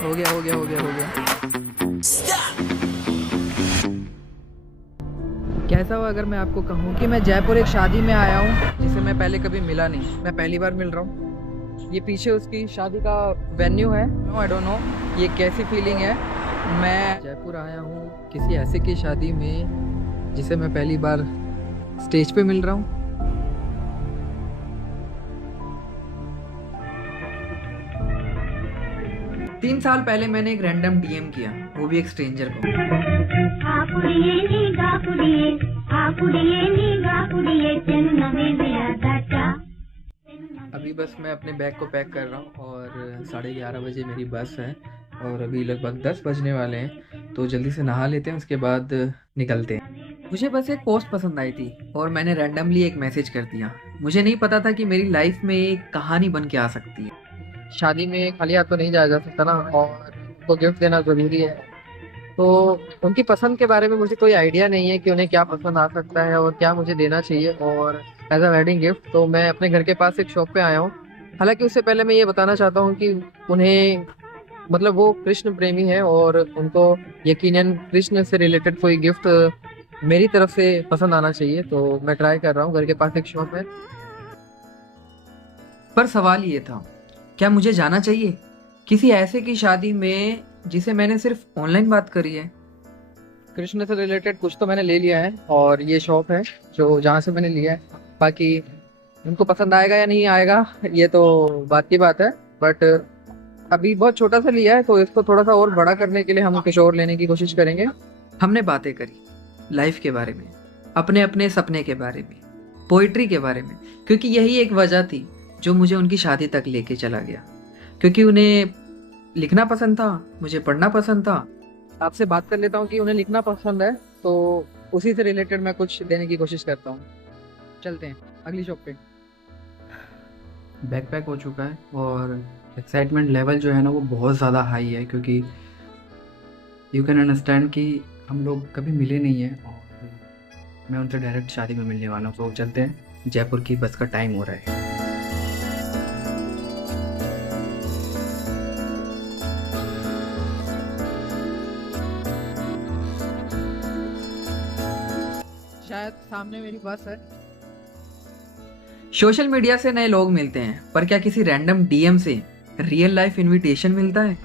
हो गया हो गया हो गया हो गया। कैसा हो अगर मैं आपको कहूँ कि मैं जयपुर एक शादी में आया हूँ जिसे मैं पहले कभी मिला नहीं, मैं पहली बार मिल रहा हूँ। ये पीछे उसकी शादी का वेन्यू है। आई डोंट नो ये कैसी फीलिंग है। मैं जयपुर आया हूँ किसी ऐसे की शादी में जिसे मैं पहली बार स्टेज पे मिल रहा हूँ। तीन साल पहले मैंने एक रैंडम डीएम किया, वो भी एक स्ट्रेंजर को। अभी बस मैं अपने बैग को पैक कर रहा हूँ और 11:30 बजे मेरी बस है और अभी लगभग 10 बजने वाले हैं, तो जल्दी से नहा लेते हैं, उसके बाद निकलते हैं। मुझे बस एक पोस्ट पसंद आई थी और मैंने रैंडमली एक मैसेज कर दिया। मुझे नहीं पता था कि मेरी लाइफ में एक कहानी बन के आ सकती है। शादी में खाली हाथ तो नहीं जाया जा सकता ना, और उनको गिफ्ट देना ज़रूरी है। तो उनकी पसंद के बारे में मुझे कोई आइडिया नहीं है कि उन्हें क्या पसंद आ सकता है और क्या मुझे देना चाहिए और एज अ वेडिंग गिफ्ट। तो मैं अपने घर के पास एक शॉप पे आया हूँ। हालांकि उससे पहले मैं ये बताना चाहता हूँ कि उन्हें मतलब वो कृष्ण प्रेमी है और उनको यकीनन कृष्ण से रिलेटेड कोई गिफ्ट मेरी तरफ से पसंद आना चाहिए। तो मैं ट्राई कर रहा हूँ, घर के पास एक शॉप है। पर सवाल ये था, क्या मुझे जाना चाहिए किसी ऐसे की शादी में जिसे मैंने सिर्फ ऑनलाइन बात करी है? कृष्ण से रिलेटेड कुछ तो मैंने ले लिया है और ये शॉप है जो जहाँ से मैंने लिया है। बाकी उनको पसंद आएगा या नहीं आएगा ये तो बात की बात है, बट अभी बहुत छोटा सा लिया है, तो इसको थोड़ा सा और बड़ा करने के लिए हम कुछ और लेने की कोशिश करेंगे। हमने बातें करी लाइफ के बारे में, अपने अपने सपने के बारे में, पोइट्री के बारे में, क्योंकि यही एक वजह थी जो मुझे उनकी शादी तक लेके चला गया। क्योंकि उन्हें लिखना पसंद था, मुझे पढ़ना पसंद था। आपसे बात कर लेता हूँ कि उन्हें लिखना पसंद है, तो उसी से रिलेटेड मैं कुछ देने की कोशिश करता हूँ। चलते हैं अगली शॉप पे। बैकपैक हो चुका है और एक्साइटमेंट लेवल जो है ना वो बहुत ज़्यादा हाई है, क्योंकि यू कैन अंडरस्टैंड कि हम लोग कभी मिले नहीं हैं और मैं उनसे डायरेक्ट शादी में मिलने वाला हूँ। तो चलते हैं, जयपुर की बस का टाइम हो रहा है। शायद सामने मेरी बस है। सोशल मीडिया से नए लोग मिलते हैं, पर क्या किसी रैंडम डीएम से रियल लाइफ इनविटेशन मिलता है?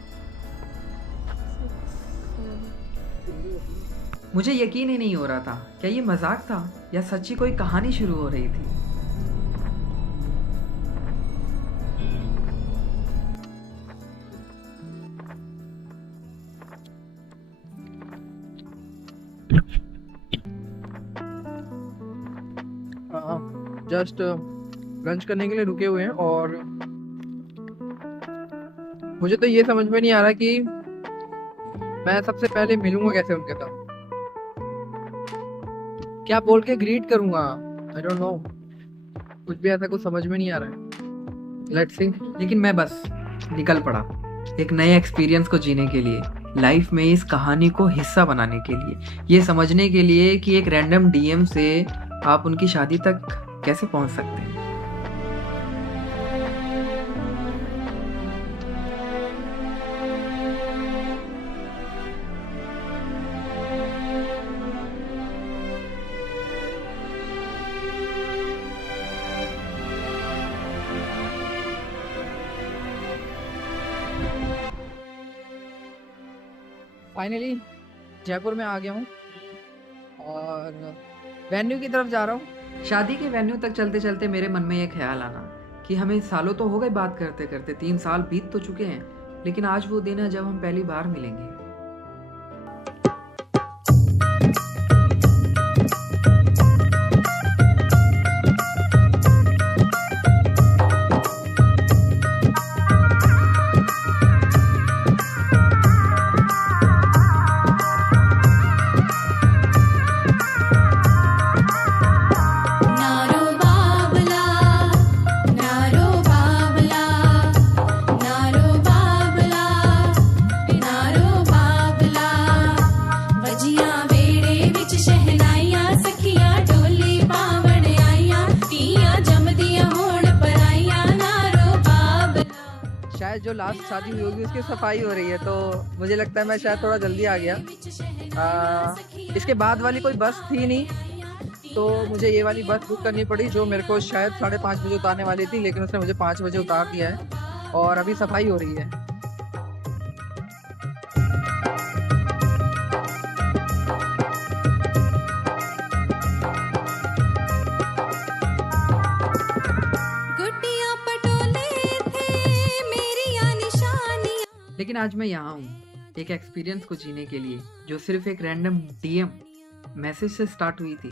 मुझे यकीन ही नहीं हो रहा था, क्या ये मजाक था या सच्ची कोई कहानी शुरू हो रही थी। जस्ट लंच करने के लिए रुके हुए हैं और मुझे तो ये समझ में नहीं आ रहा कि मैं सबसे पहले मिलूंगा कैसे उनके साथ, क्या बोल के ग्रीट करूंगा। आई डोंट नो, कुछ भी ऐसा कुछ समझ में नहीं आ रहा है। Let's see. लेकिन मैं बस निकल पड़ा एक नए एक्सपीरियंस को जीने के लिए, लाइफ में इस कहानी को हिस्सा बनाने के लिए, ये समझने के लिए कि एक रैंडम डीएम से आप उनकी शादी तक कैसे पहुंच सकते हैं। फाइनली जयपुर में आ गया हूँ और वेन्यू की तरफ जा रहा हूँ। शादी के वेन्यू तक चलते चलते मेरे मन में ये ख्याल आना कि हमें सालों तो हो गए बात करते करते, 3 साल बीत तो चुके हैं, लेकिन आज वो दिन है जब हम पहली बार मिलेंगे। नारो बाबला जो लास्ट शादी हुई होगी उसकी सफाई हो रही है, तो मुझे लगता है मैं शायद थोड़ा जल्दी आ गया। इसके बाद वाली कोई बस थी नहीं, तो मुझे ये वाली बस बुक करनी पड़ी जो मेरे को शायद 5:30 बजे उतारने वाली थी, लेकिन उसने मुझे 5 बजे उतार दिया है और अभी सफाई हो रही है। लेकिन आज मैं यहाँ हूँ एक एक्सपीरियंस को जीने के लिए, जो सिर्फ एक रैंडम डीएम मैसेज से स्टार्ट हुई थी।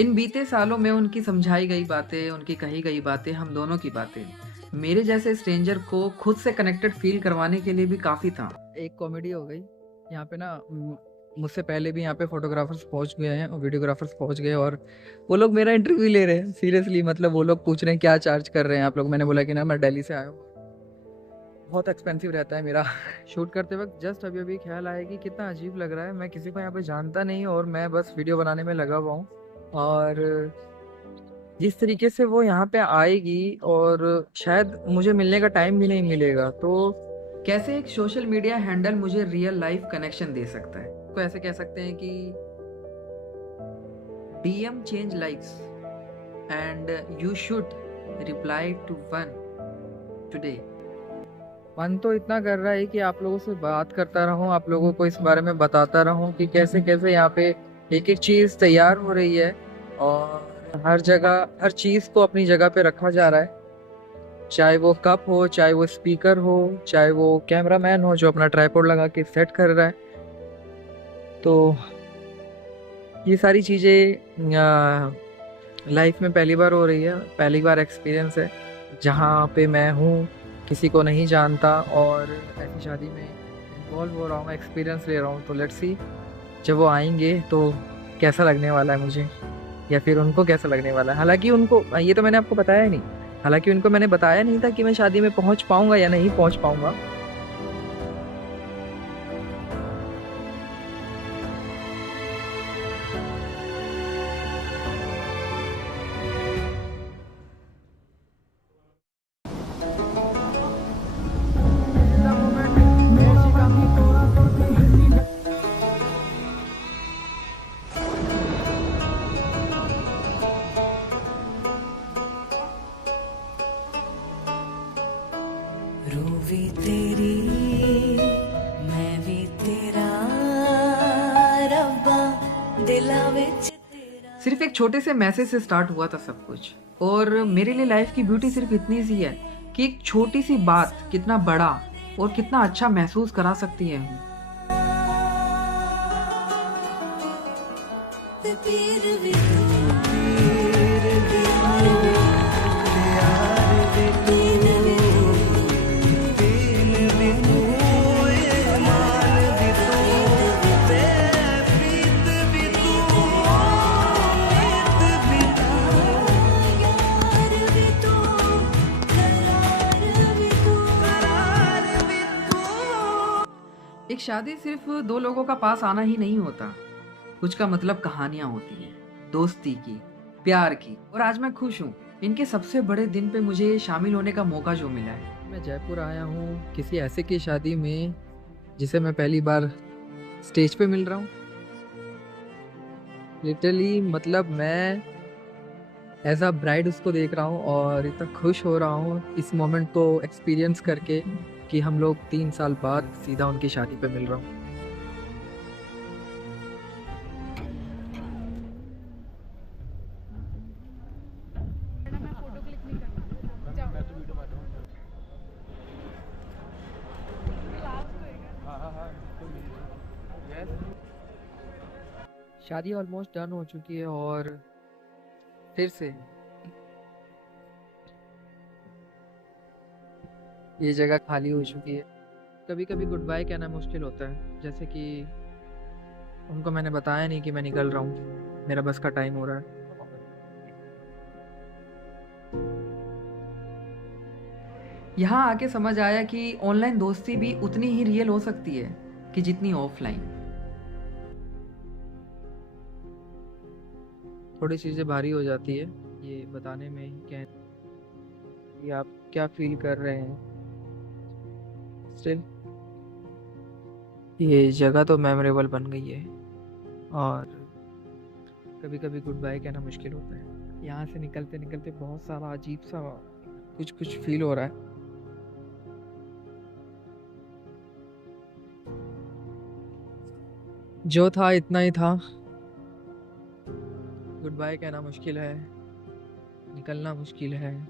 इन बीते सालों में उनकी समझाई गई बातें, उनकी कही गई बातें, हम दोनों की बातें मेरे जैसे स्ट्रेंजर को खुद से कनेक्टेड फील करवाने के लिए भी काफ़ी था। एक कॉमेडी हो गई यहाँ पे ना, मुझसे पहले भी यहाँ पे फोटोग्राफर्स पहुँच गए हैं और वीडियोग्राफर्स पहुँच गए और वो लोग मेरा इंटरव्यू ले रहे हैं सीरियसली। मतलब वो लोग पूछ रहे हैं क्या चार्ज कर रहे हैं आप लोग। मैंने बोला कि ना मैं दिल्ली से आया हूँ, बहुत एक्सपेंसिव रहता है मेरा शूट करते वक्त। जस्ट अभी अभी ख्याल आया कि कितना अजीब लग रहा है, मैं किसी को यहाँ पे जानता नहीं और मैं बस वीडियो बनाने में लगा हुआ हूँ, और जिस तरीके से वो यहाँ पे आएगी और शायद मुझे मिलने का टाइम भी नहीं मिलेगा, तो कैसे एक सोशल मीडिया हैंडल मुझे रियल लाइफ कनेक्शन दे सकता है। तो ऐसे कह सकते हैं कि DM change lifes and you should reply to one today. मन तो इतना कर रहा है कि आप लोगों से बात करता रहूं, आप लोगों को इस बारे में बताता रहूं कि कैसे कैसे यहाँ पे एक एक चीज़ तैयार हो रही है और हर जगह हर चीज़ को अपनी जगह पे रखा जा रहा है। चाहे वो कप हो, चाहे वो स्पीकर हो, चाहे वो कैमरामैन हो जो अपना ट्राइपॉड लगा के सेट कर रहा है। तो ये सारी चीज़ें लाइफ में पहली बार हो रही है, पहली बार एक्सपीरियंस है जहाँ पे मैं हूँ, किसी को नहीं जानता और ऐसी शादी में इन्वॉल्व हो रहा हूँ, एक्सपीरियंस ले रहा हूँ। तो लेट्स सी जब वो आएंगे तो कैसा लगने वाला है मुझे, या फिर उनको कैसा लगने वाला है। हालांकि उनको ये तो मैंने आपको बताया नहीं, हालांकि उनको मैंने बताया नहीं था कि मैं शादी में पहुंच पाऊंगा या नहीं पहुंच पाऊंगा। भी तेरी मैं भी तेरा रब्बा दिला विच तेरा। सिर्फ एक छोटे से मैसेज से स्टार्ट हुआ था सब कुछ, और मेरे लिए लाइफ की ब्यूटी सिर्फ इतनी सी है कि एक छोटी सी बात कितना बड़ा और कितना अच्छा महसूस करा सकती है। एक शादी सिर्फ दो लोगों का पास आना ही नहीं होता, कुछ का मतलब कहानियां होती हैं, दोस्ती की, प्यार की। और आज मैं खुश हूँ इनके सबसे बड़े दिन पे मुझे शामिल होने का मौका जो मिला है। मैं जयपुर आया हूँ किसी ऐसे की शादी में जिसे मैं पहली बार स्टेज पे मिल रहा हूँ। लिटरली मतलब मैं एज अ ब्राइड उसको देख रहा हूँ और इतना खुश हो रहा हूँ इस मोमेंट को एक्सपीरियंस करके कि हम लोग 3 साल बाद सीधा उनकी शादी पे मिल रहा हूँ। शादी ऑलमोस्ट डन हो चुकी है और फिर से ये जगह खाली हो चुकी है। कभी कभी गुड बाय कहना मुश्किल होता है, जैसे कि उनको मैंने बताया नहीं कि मैं निकल रहा हूँ, मेरा बस का टाइम हो रहा है। यहाँ आके समझ आया कि ऑनलाइन दोस्ती भी उतनी ही रियल हो सकती है कि जितनी ऑफलाइन। थोड़ी चीज़ें भारी हो जाती है ये बताने में कि आप क्या फील कर रहे हैं। स्टिल ये जगह तो मेमोरेबल बन गई है और कभी कभी गुड बाय कहना मुश्किल होता है। यहाँ से निकलते निकलते बहुत सारा अजीब सा कुछ कुछ फील हो रहा है। जो था इतना ही था। गुड बाय कहना मुश्किल है, निकलना मुश्किल है,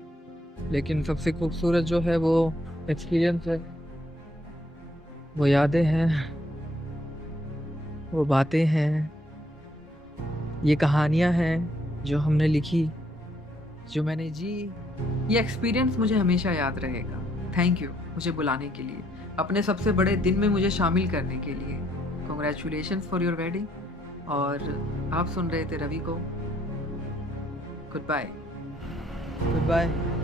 लेकिन सबसे खूबसूरत जो है वो एक्सपीरियंस है, वो यादें हैं, वो बातें हैं, ये कहानियाँ हैं जो हमने लिखी, जो मैंने जी। ये एक्सपीरियंस मुझे हमेशा याद रहेगा। थैंक यू मुझे बुलाने के लिए, अपने सबसे बड़े दिन में मुझे शामिल करने के लिए। Congratulations for your wedding. और आप सुन रहे थे रवि को। Goodbye. Good bye.